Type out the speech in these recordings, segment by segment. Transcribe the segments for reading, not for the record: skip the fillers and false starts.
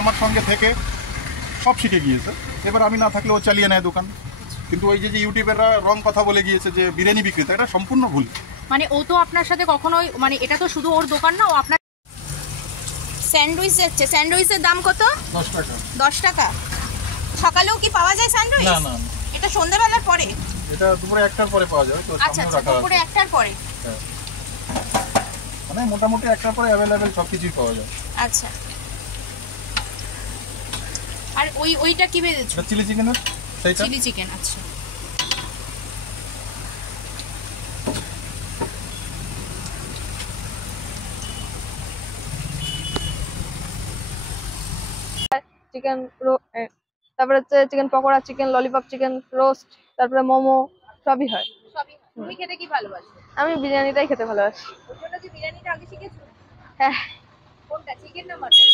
আমার সঙ্গে থেকে সব শিখে গিয়েছে। এবার আমি না থাকলে ও চালিয়ে নেয় দোকান। কিন্তু ওই যে ইউটিউবেররা রং কথা বলে গিয়েছে যে বিরিয়ানি বিক্রেতা, এটা সম্পূর্ণ ভুল। মানে ও তো আপনার সাথে কখনোই, মানে এটা তো শুধু ওর দোকান না, ও আপনার স্যান্ডউইচ যাচ্ছে। স্যান্ডউইচের দাম কত? 10 টাকা। 10 টাকা। সকালেও কি পাওয়া যায় স্যান্ডউইচ? না না, এটা সন্ধ্যাবেলার পরে? এটা দুপুরে 1টার পরে পাওয়া যায়। তো আচ্ছা আচ্ছা, দুপুরে 1টার পরে। হ্যাঁ, মানে মোটামুটি 1টার পরে অ্যাভেলেবেল সব কিছুই পাওয়া যায়। আচ্ছা, আর ওইটা কি বেজেছো? চিলি চিকেনের, সেইটা চিলি চিকেন। আচ্ছা, চিকেন, তারপরে হচ্ছে chicken pakora, chicken lollipop, chicken roast, তারপরে মোমো, সবই হয়। সবই। তুমি খেতে কি ভালোবাসো? আমি বিরিয়ানিটাই খেতে ভালোবাসি। ওর জন্য কি বিরিয়ানিটা আগে শিখেছো? হ্যাঁ, কোনটা, চিকেন না মাটন?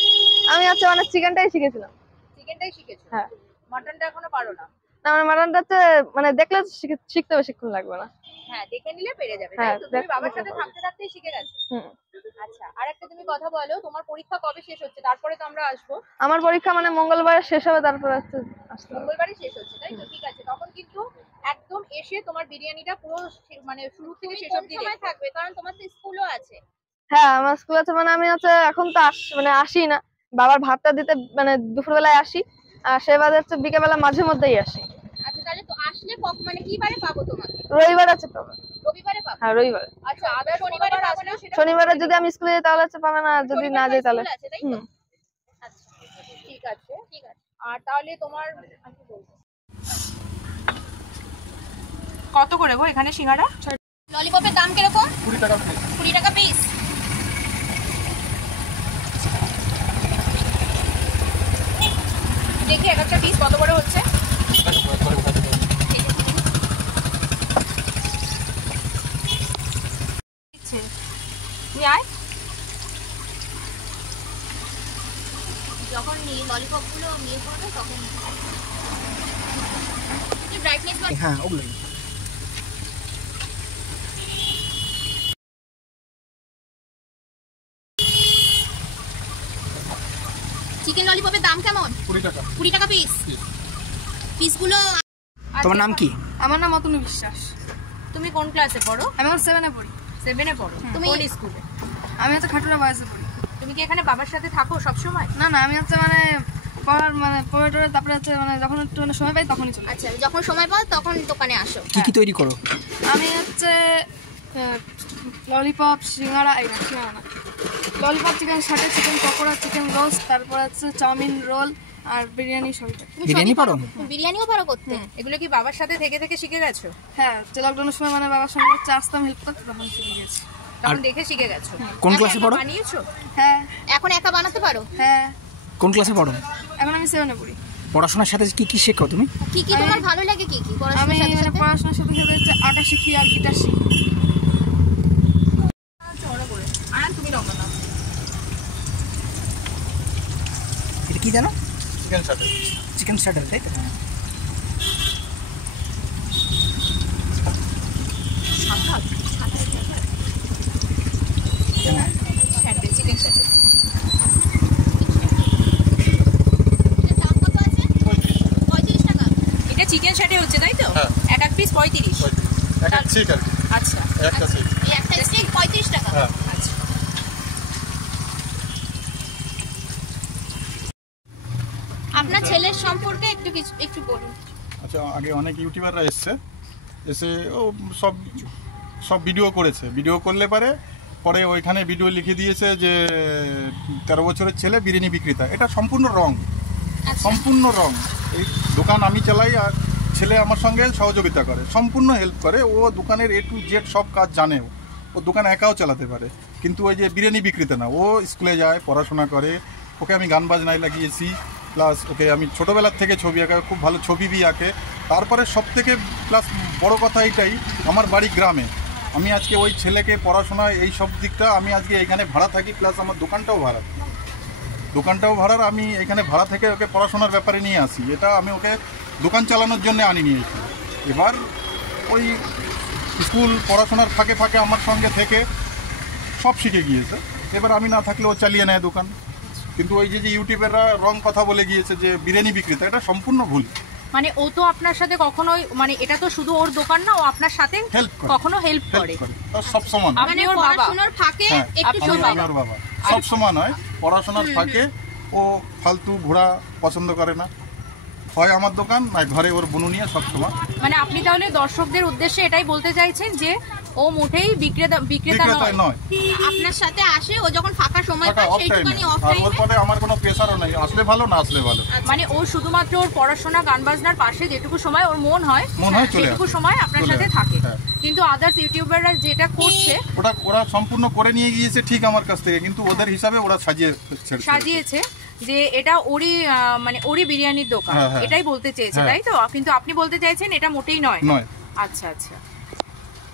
আমি হচ্ছে মানে চিকেনটাই শিখেছিলাম। চিকেনটাই শিখেছো? হ্যাঁ। মাটনটা এখনো পারো না? না, আমার মাটনটা হচ্ছে মানে দেখলে শিখতে বেশিক্ষণ লাগবে না। হ্যাঁ, দেখে নিলে পেরে যাবে। হ্যাঁ, তাই তো? তুমি বাবার সাথে থাকতে থাকতেই শিখে গেছো। আচ্ছা, আর একটা তুমি কথা বলো, তোমার পরীক্ষা কবে শেষ হচ্ছে? তারপরে তো আমরা আসবো। আমার পরীক্ষা মানে মঙ্গলবারে শেষ হবে, তারপরে হচ্ছে আসতে হবে। মঙ্গলবারই শেষ হচ্ছে, তাই তো? ঠিক আছে, তখন কিন্তু একদম এসে তোমার বিরিয়ানিটা পুরো মানে শুরু থেকে শেষ অবধি সময় থাকবে, কারণ তোমার তো স্কুলও আছে। হ্যাঁ, আমার স্কুল আছে, মানে আমি হচ্ছে এখন তো মানে আসি না, বাবার ভাতটা দিতে মানে দুপুরবেলায় আসি, আর সেবারে হচ্ছে বিকেলবেলা মাঝে মধ্যেই আসি। আচ্ছা, তাহলে তো আসলে মানে কি বারে পাবো তোমাকে? রবিবার আছে পাবে। রবিবারে পাবো? হ্যাঁ, রবিবার। আচ্ছা, আবার শনিবারে পাবো না? শনিবারে যদি আমি স্কুলে যাই তাহলে হচ্ছে পাবে না, যদি না যাই তাহলে। আচ্ছা, ঠিক আছে ঠিক আছে। আর তাহলে তোমার কি বলবো, কত করে গো এখানে সিঙ্গাড়া? ললিপপের দাম কিরকম? 20 টাকা পিস। 20 টাকা পিস। দেখি এক একটা পিস কত করে হচ্ছে। তুমি আয়। যখন ললিপপ গুলো নিয়ে পড়বে তখন ব্রাইটনেস। হ্যাঁ, ওগুলোই। চিকেন ললিপপের দাম কেমন? 20 টাকা। 20 টাকা পিস। পিসগুলো। তোমার নাম কি? আমার নাম অতনু বিশ্বাস। তুমি কোন ক্লাসে পড়ো? আমি 7 এ পড়ি। 7 এ পড়ো। তুমি কোন স্কুলে? আমি হচ্ছে খাটুরা বয়সে পড়ি। তুমি কি এখানে বাবার সাথে থাকো সব সময়? না না, আমি হচ্ছে মানে পড়ার মানে পড়ে তারপরে হচ্ছে মানে যখন একটু মানে সময় পাই তখনই চলে। আচ্ছা, যখন সময় পাও তখন দোকানে আসো। কি কি তৈরি করো? আমি হচ্ছে ললিপপ, সিঙ্গাড়া, ললিপপ, চিকেন সাথে চিকেন পকোড়া, চিকেন রোস্ট, তারপর হচ্ছে চাউমিন, রোল আর বিরিয়ানি সবটা। বিরিয়ানি পারো? বিরিয়ানিও পারো করতে? এগুলো কি বাবার সাথে থেকে থেকে শিখে গেছো? হ্যাঁ, লকডাউনের সময় মানে বাবার সঙ্গে হচ্ছে আসতাম, হেল্প করতে, তখন শিখে গেছি। তখন দেখে শিখে গেছো? কোন ক্লাসে পড়ো? বানিয়েছো? হ্যাঁ। এখন একা বানাতে পারো? হ্যাঁ। কোন ক্লাসে পড়ো? এখন আমি 7 এ পড়ি। পড়াশোনার সাথে কি কি শেখো তুমি? কি কি তোমার ভালো লাগে? কি কি আমি মানে পড়াশোনার সাথে সাথে হচ্ছে আঁকা শিখি আর গিটার শিখি। তুমি লম্বা নাও। এটা কি জানো? Chicken shutter. চিকেন শাটার, তাই তো? Chicken shutter. এটা চিকেন শাটে হচ্ছে, তাই তো? এক এক পিস 35। এক এক সিট আর কি। আচ্ছা, একটা সিট। এই একটা স্টিক 35 টাকা। হ্যাঁ। আচ্ছা, আপনার ছেলের সম্পর্কে একটু বলুন। আচ্ছা, আগে অনেক ইউটিউবাররা এসে ও সব ভিডিও করেছে। ভিডিও করলে পরে ওইখানে ভিডিও লিখে দিয়েছে যে 13 বছরের ছেলে বিরিয়ানি বিক্রেতা। এটা সম্পূর্ণ রং, সম্পূর্ণ রং। এই দোকান আমি চালাই আর ছেলে আমার সঙ্গে সহযোগিতা করে, সম্পূর্ণ হেল্প করে। ও দোকানের A to Z সব কাজ জানে। ও দোকান একাও চালাতে পারে, কিন্তু ওই যে বিরিয়ানি বিক্রেতা না। ও স্কুলে যায়, পড়াশোনা করে। ওকে আমি গান বাজনায় লাগিয়েছি, প্লাস ওকে আমি ছোটোবেলার থেকে ছবি আঁকা, খুব ভালো ছবি আঁকে। তারপরে সব থেকে প্লাস বড় কথা এটাই, আমার বাড়ি গ্রামে। আমি আজকে ওই ছেলেকে পড়াশোনা এই সব দিকটা আমি আজকে এইখানে ভাড়া থাকি, প্লাস আমার দোকানটাও ভাড়ার। আমি এখানে ভাড়া থেকে ওকে পড়াশোনার ব্যাপারে নিয়ে আসি। এটা আমি ওকে দোকান চালানোর জন্য আনিনি এখানে। এবার ওই স্কুল পড়াশোনার ফাঁকে ফাঁকে আমার সঙ্গে থেকে সব শিখে গিয়েছে। এবার আমি না থাকলে ও চালিয়ে নেয় দোকান। কিন্তু ওই যে ইউটিউবাররা রং কথা বলে গিয়েছে যে বিরিয়ানি বিক্রেতা, এটা সম্পূর্ণ ভুল। মানে ও তো আপনার সাথে কখনোই, মানে এটা তো শুধু ওর দোকান না, ও আপনার সাথে হেল্প করে, কখনো হেল্প করে। সব সময় আপনি ওর বাবা। পড়াশোনার ফাঁকে হ্যাঁ, একটু আপনি ওর সময় আমার বাবা সব সময় নয়, পড়াশোনার ফাঁকে ও ফালতু ঘোরা পছন্দ করে না, হয় আমার দোকান না ঘরে ওর বুনু নিয়ে সব সময়। মানে আপনি তাহলে দর্শকদের উদ্দেশ্যে এটাই বলতে চাইছেন যে ও মোটেই বিক্রেতা বিক্রেতায় নয়, আপনার সাথে আসে, ও যখন ফাঁকা সময় টাকা পায় অফ টাইমে, সেইটুকুনি অফ আর ওর টাইমে। পরে আমার কোনো প্রেশারও নেই, আসলে ভালো না আসলে ভালো। মানে ও শুধুমাত্র ওর পড়াশোনা গান বাজনার পাশে যেটুকু সময় ওর মন হয় চলে সেটুকু আসে, সময় আপনার চলে সাথে আসে, থাকে। হ্যাঁ। কিন্তু আদার্স ইউটিউবাররা যেটা করছে, ওরা সম্পূর্ণ করে নিয়ে গিয়েছে ঠিক আমার কাছ থেকে, কিন্তু ওদের হিসাবে ওরা সাজিয়েছে যে এটা ওরই মানে ওরই বিরিয়ানির দোকান, হ্যাঁ, হ্যাঁ। এটাই বলতে চেয়েছে, হ্যাঁ। তাই তো? কিন্তু আপনি বলতে চাইছেন এটা মোটেই নয়। নয়। আচ্ছা আচ্ছা,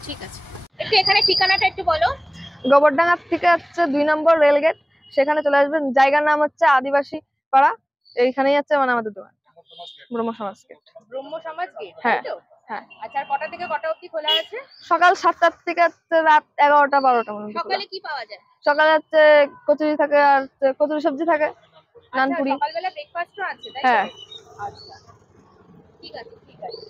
ঠিক আছে, একটু এখানে ঠিকানাটা একটু বলো। গোবরডাঙ্গা থেকে হচ্ছে 2 নম্বর রেলগেট, সেখানে চলে আসবেন। জায়গার নাম হচ্ছে আদিবাসী পাড়া, এইখানেই হচ্ছে মানে আমাদের দোকান, ব্রহ্ম সমাজ গেট। ব্রহ্ম সমাজ গেট, হ্যাঁ, তাই তো? হ্যাঁ। আচ্ছা, আর কটা থেকে কটা অবধি খোলা আছে? সকাল 7টা থেকে হচ্ছে রাত 11টা 12টা পর্যন্ত খোলা। সকালে কি পাওয়া যায়? সকালে হচ্ছে কচুরি থাকে, আর হচ্ছে কচুরি সবজি থাকে, আচ্ছা, নানপুরি। সকালবেলা ব্রেকফাস্টও আছে, তাই তো? হ্যাঁ। আচ্ছা, ঠিক আছে ঠিক আছে।